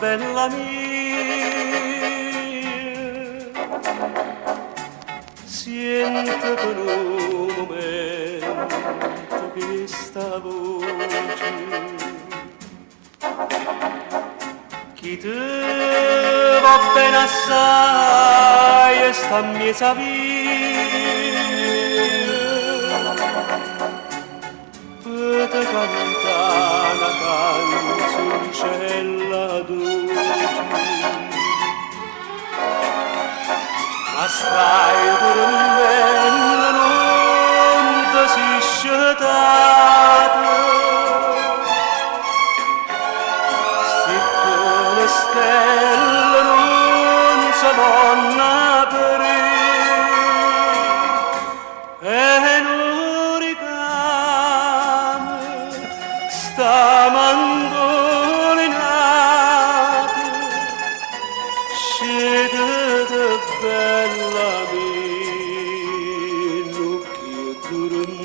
bella mia, sento per un momento questa voce, chi te va bene assai e sta miesa via, per te cantare una canzoncella dolce, ma stai dormendo, non ti si scetate, le stelle non si vanno aprire e non ricame sta mandolinata, scendete bella mia, non che dormire.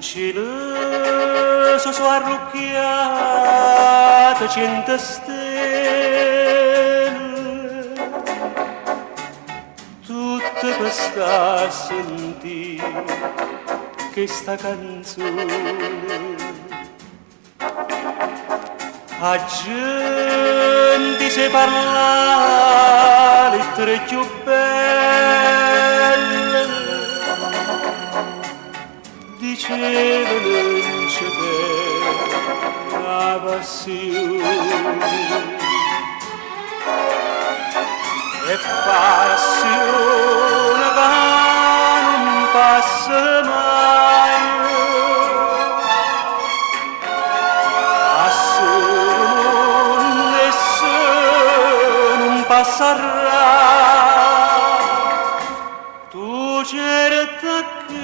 Cielo su arrucchiate 100 stelle, tutte per sta a sentire che sta canzone. A gente si parla le tre più belle, diceva non c'è la passione, e passione che non passa mai, passione e se non passerà, tu certa che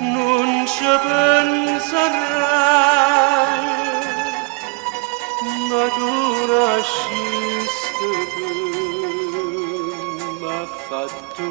non ci penserai, ma tu nasciste, m'ha fatto